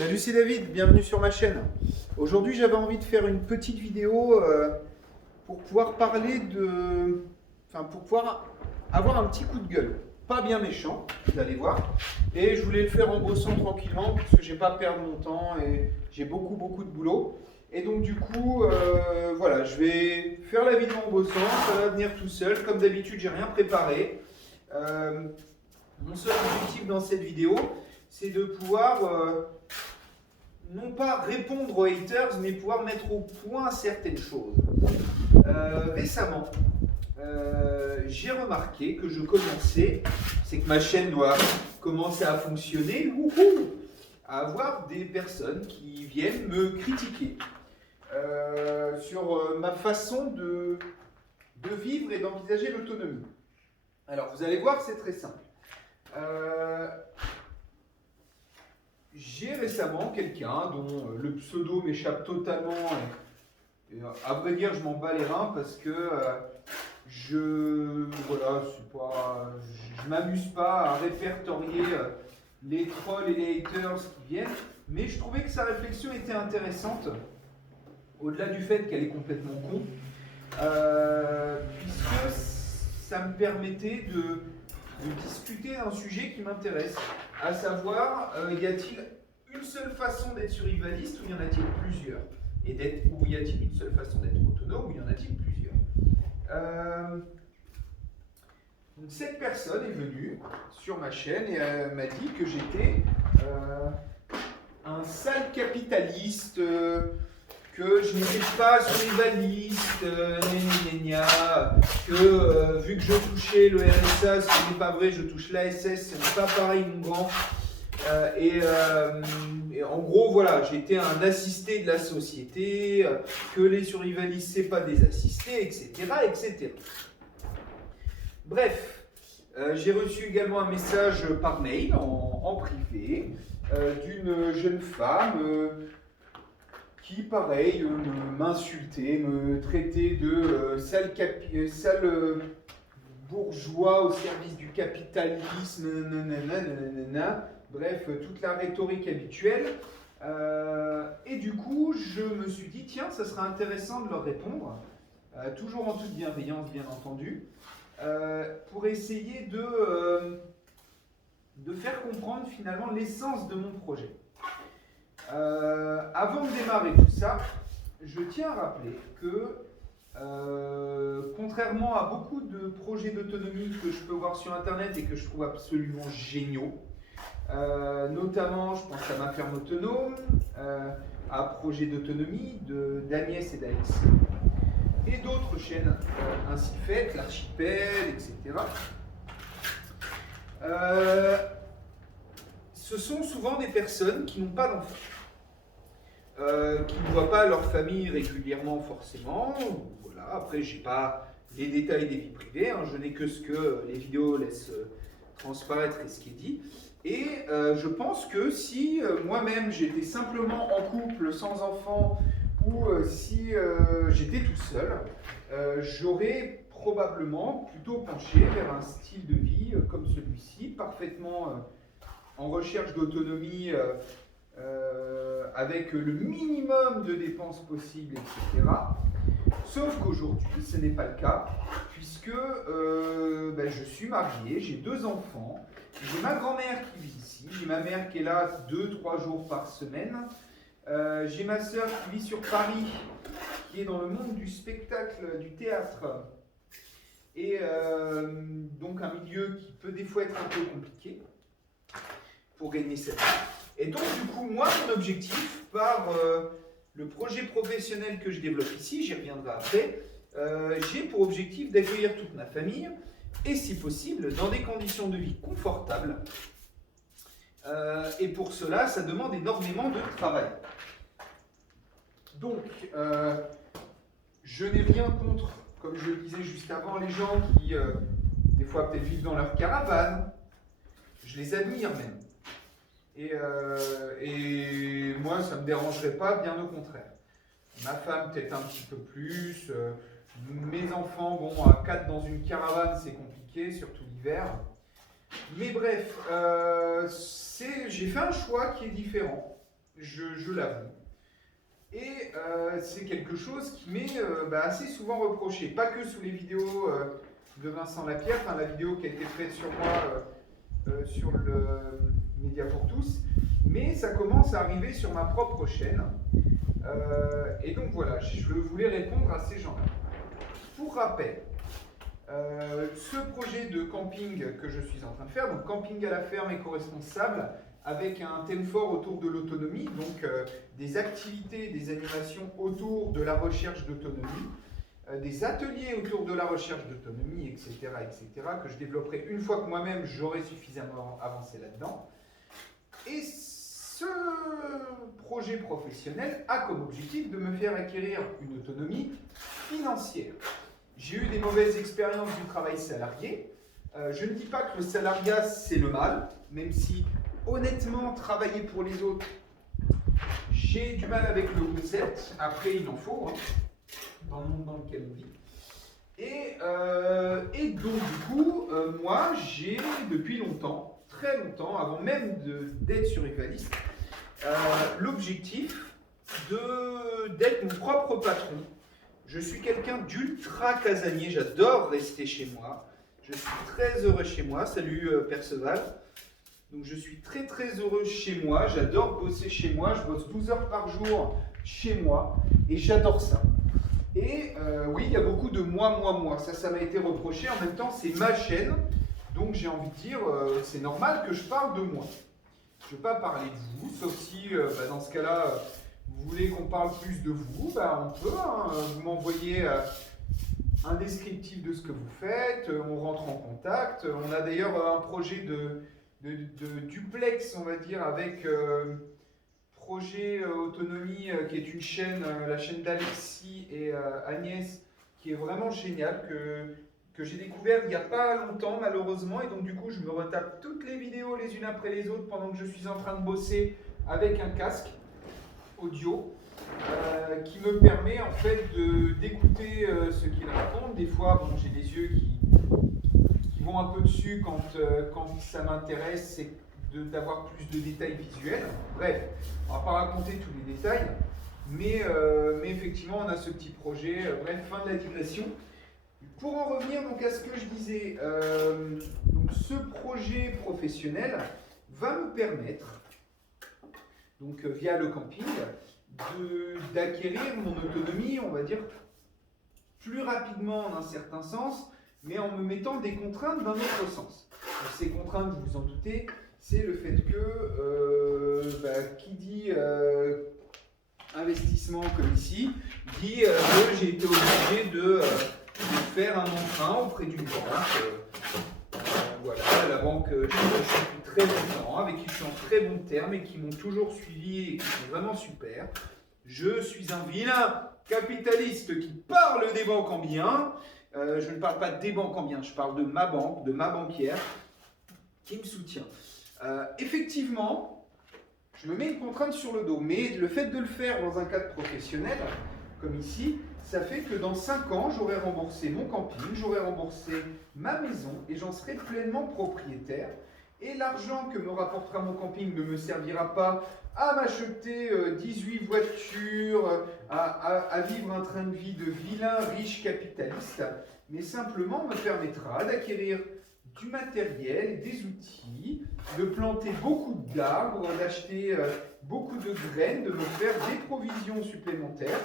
Salut, c'est David, bienvenue sur ma chaîne. Aujourd'hui, j'avais envie de faire une petite vidéo pour pouvoir parler de... Enfin, pour pouvoir avoir un petit coup de gueule. Pas bien méchant, vous allez voir. Et je voulais le faire en bossant tranquillement, parce que j'ai pas à perdre mon temps et j'ai beaucoup de boulot. Et donc du coup, voilà, je vais faire la vidéo en bossant, ça va venir tout seul. Comme d'habitude, j'ai rien préparé. Mon seul objectif dans cette vidéo, c'est de pouvoir... non pas répondre aux haters, mais pouvoir mettre au point certaines choses. Récemment, j'ai remarqué que je commençais, c'est que ma chaîne doit commencer à fonctionner, à avoir des personnes qui viennent me critiquer sur ma façon de vivre et d'envisager l'autonomie. Alors, vous allez voir, c'est très simple. J'ai récemment quelqu'un dont le pseudo m'échappe totalement. Et à vrai dire, je m'en bats les reins parce que voilà, je m'amuse pas à répertorier les trolls et les haters qui viennent. Mais je trouvais que sa réflexion était intéressante, au-delà du fait qu'elle est complètement con, puisque ça me permettait de discuter d'un sujet qui m'intéresse, à savoir, y a-t-il une seule façon d'être survivaliste ou y en a-t-il plusieurs? Ou y a-t-il une seule façon d'être autonome ou y en a-t-il plusieurs? Donc cette personne est venue sur ma chaîne et m'a dit que j'étais un sale capitaliste, que je n'étais pas survivaliste, que vu que je touchais le RSA, ce n'est pas vrai, je touche l'ASS, ce n'est pas pareil mon grand. Et en gros, voilà, j'étais un assisté de la société, que les survivalistes, c'est pas des assistés, etc. Bref, j'ai reçu également un message par mail, en privé, d'une jeune femme qui, pareil, m'insultait, me traitait de sale bourgeois au service du capitalisme, bref, toute la rhétorique habituelle. Et du coup, je me suis dit, tiens, ça serait intéressant de leur répondre, toujours en toute bienveillance, bien entendu, pour essayer de faire comprendre finalement l'essence de mon projet. Avant de démarrer tout ça, je tiens à rappeler que contrairement à beaucoup de projets d'autonomie que je peux voir sur internet et que je trouve absolument géniaux, notamment je pense à Ma Ferme Autonome, à Projet d'autonomie d'Agnès et d'Alexis, et d'autres chaînes ainsi faites, l'Archipel, etc. Ce sont souvent des personnes qui n'ont pas d'enfants. Qui ne voient pas leur famille régulièrement forcément. Voilà. Après, je n'ai pas les détails des vies privées, hein. Je n'ai que ce que les vidéos laissent transparaître et ce qui est dit. Et je pense que si moi-même j'étais simplement en couple, sans enfant, ou si j'étais tout seul, j'aurais probablement plutôt penché vers un style de vie comme celui-ci, parfaitement en recherche d'autonomie, avec le minimum de dépenses possibles, etc. Sauf qu'aujourd'hui, ce n'est pas le cas, puisque je suis marié, j'ai 2 enfants, j'ai ma grand-mère qui vit ici, j'ai ma mère qui est là 2-3 jours par semaine, j'ai ma sœur qui vit sur Paris, qui est dans le monde du spectacle, du théâtre, et donc un milieu qui peut des fois être un peu compliqué pour gagner sa vie. Et donc, du coup, moi, mon objectif, par le projet professionnel que je développe ici, j'y reviendrai après, j'ai pour objectif d'accueillir toute ma famille, et si possible, dans des conditions de vie confortables. Et pour cela, ça demande énormément de travail. Donc, je n'ai rien contre, comme je le disais juste avant, les gens qui, des fois, peut-être vivent dans leur caravane. Je les admire même. Et moi, ça ne me dérangerait pas, bien au contraire. Ma femme, peut-être un petit peu plus. Mes enfants, bon, à 4 dans une caravane, c'est compliqué, surtout l'hiver. Mais bref, j'ai fait un choix qui est différent. je l'avoue. Et c'est quelque chose qui m'est assez souvent reproché, pas que sous les vidéos de Vincent Lapierre, enfin la vidéo qui a été faite sur moi sur le Média pour tous, mais ça commence à arriver sur ma propre chaîne. Et donc voilà, je voulais répondre à ces gens-là. Pour rappel, ce projet de camping que je suis en train de faire, donc camping à la ferme éco-responsable, avec un thème fort autour de l'autonomie, donc des activités, des animations autour de la recherche d'autonomie, des ateliers autour de la recherche d'autonomie, etc., que je développerai une fois que moi-même j'aurai suffisamment avancé là-dedans. Et ce projet professionnel a comme objectif de me faire acquérir une autonomie financière. J'ai eu des mauvaises expériences du travail salarié. Je ne dis pas que le salariat c'est le mal, même si honnêtement travailler pour les autres, j'ai du mal avec le concept. Après il en faut, hein, dans le monde dans lequel on vit. Et donc du coup, moi j'ai depuis longtemps, très longtemps, avant même d'être sur Evalist, l'objectif d'être mon propre patron. Je suis quelqu'un d'ultra casanier, j'adore rester chez moi. Je suis très heureux chez moi. Salut Perceval. Donc je suis très heureux chez moi, j'adore bosser chez moi, je bosse 12 heures par jour chez moi et j'adore ça. Et oui, il y a beaucoup de moi. Ça m'a été reproché. En même temps, c'est ma chaîne, donc j'ai envie de dire, c'est normal que je parle de moi. Je ne veux pas parler de vous, sauf si dans ce cas-là, vous voulez qu'on parle plus de vous, on peut. Hein, vous m'envoyez un descriptif de ce que vous faites, on rentre en contact. On a d'ailleurs un projet de duplex, on va dire, avec Projet Autonomie, qui est une chaîne, la chaîne d'Alexis et Agnès, qui est vraiment géniale, que j'ai découvert il n'y a pas longtemps malheureusement, et donc du coup je me retape toutes les vidéos les unes après les autres pendant que je suis en train de bosser avec un casque audio qui me permet en fait d'écouter ce qu'ils racontent. Des fois, bon, j'ai des yeux qui vont un peu dessus quand ça m'intéresse, c'est d'avoir plus de détails visuels. Bref, on ne va pas raconter tous les détails, mais effectivement, on a ce petit projet. Bref, fin de la digression. Pour en revenir donc à ce que je disais, donc ce projet professionnel va me permettre, donc via le camping, d'acquérir mon autonomie, on va dire, plus rapidement en un certain sens, mais en me mettant des contraintes d'un autre sens. Donc, ces contraintes, vous vous en doutez, c'est le fait que qui dit investissement comme ici, dit que j'ai été obligé de faire un emprunt auprès d'une banque. Voilà, la banque je suis depuis très longtemps, avec qui je suis en très bon terme et qui m'ont toujours suivi et qui sont vraiment super. Je suis un vilain capitaliste qui parle des banques en bien. Je ne parle pas des banques en bien, je parle de ma banque, de ma banquière qui me soutient. Effectivement, je me mets une contrainte sur le dos, mais le fait de le faire dans un cadre professionnel, comme ici, ça fait que dans 5 ans, j'aurai remboursé mon camping, j'aurai remboursé ma maison et j'en serai pleinement propriétaire. Et l'argent que me rapportera mon camping ne me servira pas à m'acheter 18 voitures, à vivre un train de vie de vilain riche capitaliste, mais simplement me permettra d'acquérir du matériel, des outils, de planter beaucoup d'arbres, d'acheter beaucoup de graines, de me faire des provisions supplémentaires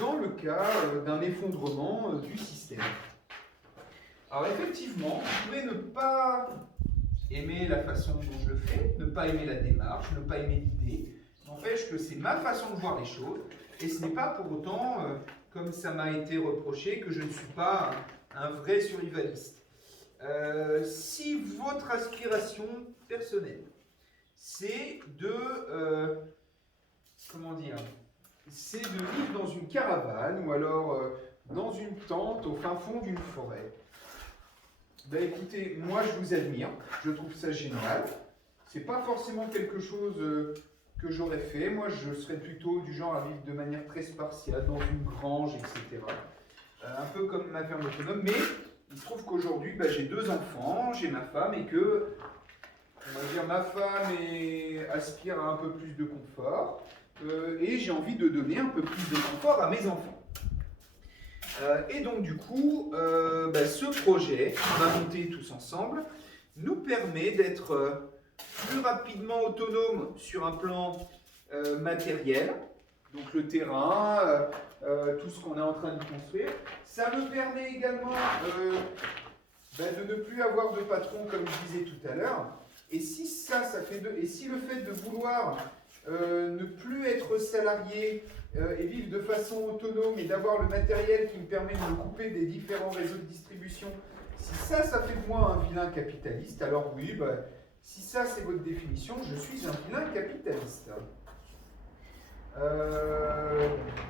dans le cas d'un effondrement du système. Alors effectivement, vous pouvez ne pas aimer la façon dont je le fais, ne pas aimer la démarche, ne pas aimer l'idée. N'empêche que c'est ma façon de voir les choses et ce n'est pas pour autant, comme ça m'a été reproché, que je ne suis pas un vrai survivaliste. Si votre aspiration personnelle, c'est c'est de vivre dans une caravane ou alors dans une tente au fin fond d'une forêt, ben écoutez, moi je vous admire, je trouve ça génial. C'est pas forcément quelque chose que j'aurais fait. Moi je serais plutôt du genre à vivre de manière très spartiate, dans une grange, etc. Un peu comme ma ferme autonome, mais il se trouve qu'aujourd'hui j'ai 2 enfants, j'ai ma femme et que on va dire, ma femme aspire à un peu plus de confort et j'ai envie de donner un peu plus de confort à mes enfants. Et donc du coup, ce projet, on va monter tous ensemble, nous permet d'être plus rapidement autonome sur un plan matériel, donc le terrain, tout ce qu'on est en train de construire. Ça me permet également de ne plus avoir de patron, comme je disais tout à l'heure. Et si et si le fait de vouloir ne plus être salarié et vivre de façon autonome et d'avoir le matériel qui me permet de me couper des différents réseaux de distribution, si ça fait de moi un vilain capitaliste, alors oui, si ça c'est votre définition, je suis un vilain capitaliste.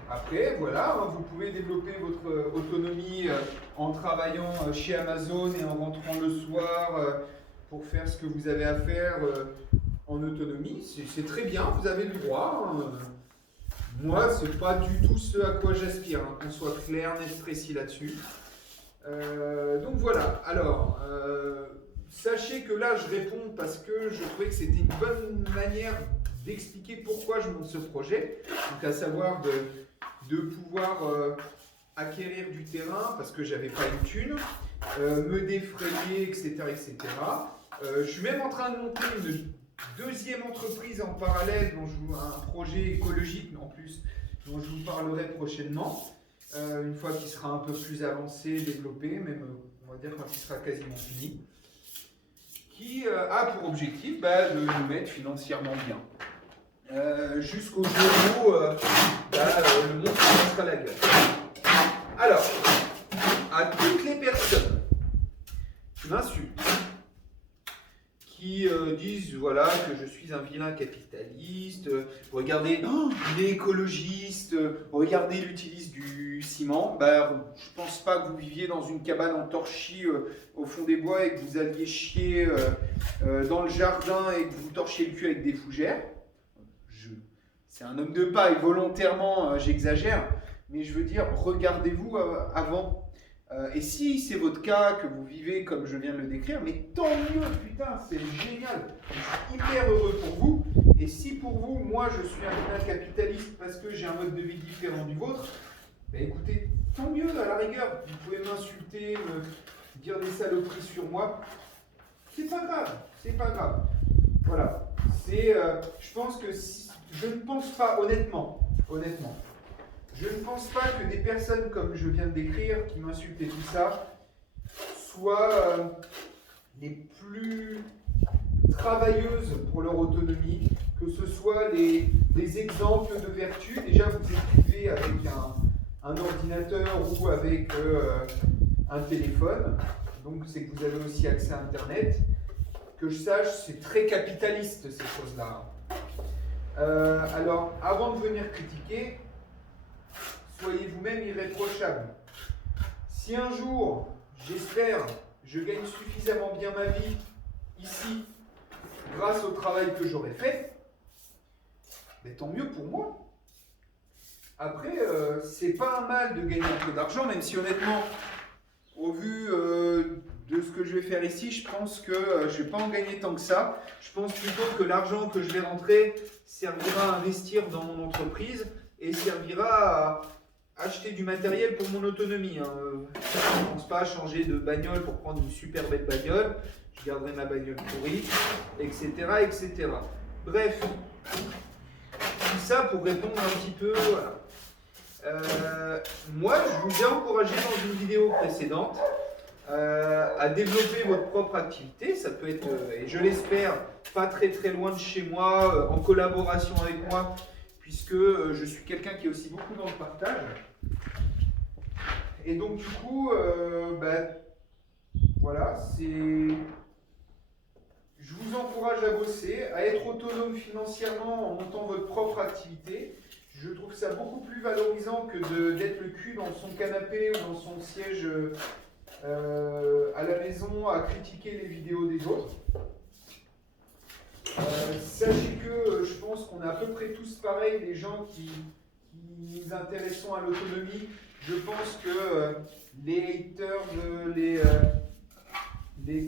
Après, voilà, vous pouvez développer votre autonomie en travaillant chez Amazon et en rentrant le soir pour faire ce que vous avez à faire en autonomie. C'est très bien, vous avez le droit. Moi, ce n'est pas du tout ce à quoi j'aspire, qu'on soit clair, net, précis là-dessus. Donc voilà, alors, sachez que là, je réponds parce que je trouvais que c'était une bonne manière d'expliquer pourquoi je monte ce projet, donc à savoir de pouvoir acquérir du terrain parce que j'avais pas une thune, me défrayer, etc. etc. Je suis même en train de monter une deuxième entreprise en parallèle, un projet écologique en plus, dont je vous parlerai prochainement, une fois qu'il sera un peu plus avancé, développé, même on va dire quand il sera quasiment fini, qui a pour objectif de nous mettre financièrement bien. Jusqu'au jour où le monde se cassera la gueule. Alors, à toutes les personnes qui m'insultent, qui disent voilà que je suis un vilain capitaliste, regardez, il est écologiste, regardez, il utilise du ciment, je pense pas que vous viviez dans une cabane en torchis au fond des bois et que vous alliez chier dans le jardin et que vous torchiez le cul avec des fougères. C'est un homme de paille, volontairement, j'exagère, mais je veux dire, regardez-vous avant. Et si c'est votre cas, que vous vivez comme je viens de le décrire, mais tant mieux, putain, c'est génial. Je suis hyper heureux pour vous. Et si pour vous, moi, je suis un vilain capitaliste parce que j'ai un mode de vie différent du vôtre, écoutez, tant mieux, à la rigueur. Vous pouvez m'insulter, me dire des saloperies sur moi. C'est pas grave, c'est pas grave. Voilà. Je pense que je ne pense pas, honnêtement, je ne pense pas que des personnes comme je viens de décrire, qui m'insultent et tout ça, soient les plus travailleuses pour leur autonomie, que ce soit les exemples de vertu. Déjà, vous écrivez avec un ordinateur ou avec un téléphone, donc c'est que vous avez aussi accès à Internet. Que je sache, c'est très capitaliste ces choses-là. Alors, avant de venir critiquer, soyez vous-même irréprochable. Si un jour, j'espère, je gagne suffisamment bien ma vie ici, grâce au travail que j'aurai fait, tant mieux pour moi. Après, c'est pas un mal de gagner un peu d'argent, même si honnêtement, au vu de ce que je vais faire ici, je pense que je ne vais pas en gagner tant que ça. Je pense plutôt que l'argent que je vais rentrer servira à investir dans mon entreprise et servira à acheter du matériel pour mon autonomie. Je ne pense pas à changer de bagnole pour prendre une super belle bagnole. Je garderai ma bagnole pourrie, etc., etc. Bref, tout ça pour répondre un petit peu. Voilà. Moi, je vous ai encouragé dans une vidéo précédente à développer votre propre activité. Ça peut être, et je l'espère, pas très très loin de chez moi, en collaboration avec moi, puisque je suis quelqu'un qui est aussi beaucoup dans le partage. Et donc du coup, voilà, je vous encourage à bosser, à être autonome financièrement en montant votre propre activité. Je trouve ça beaucoup plus valorisant que d'être le cul dans son canapé ou dans son siège à la maison à critiquer les vidéos des autres. Sachez que je pense qu'on est à peu près tous pareils, les gens qui nous intéressons à l'autonomie. Je pense que les haters,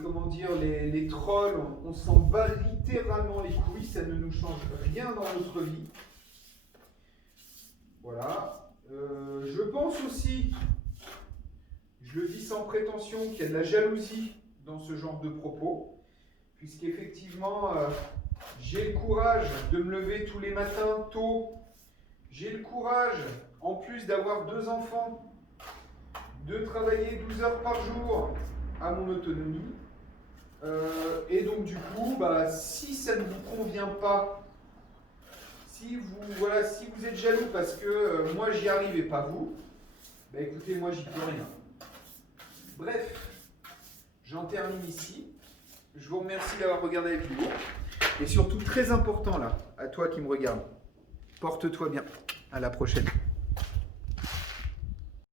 comment dire, les trolls, on s'en bat littéralement les couilles, ça ne nous change rien dans notre vie. Voilà. Je pense aussi, je le dis sans prétention, qu'il y a de la jalousie dans ce genre de propos, puisqu'effectivement, j'ai le courage de me lever tous les matins tôt, j'ai le courage, en plus d'avoir 2 enfants, de travailler 12 heures par jour à mon autonomie. Et donc du coup, si ça ne vous convient pas, si vous êtes jaloux parce que moi j'y arrive et pas vous, écoutez, moi j'y peux rien. Bref, j'en termine ici. Je vous remercie d'avoir regardé la vidéo. Et surtout, très important là, à toi qui me regarde, porte-toi bien. À la prochaine.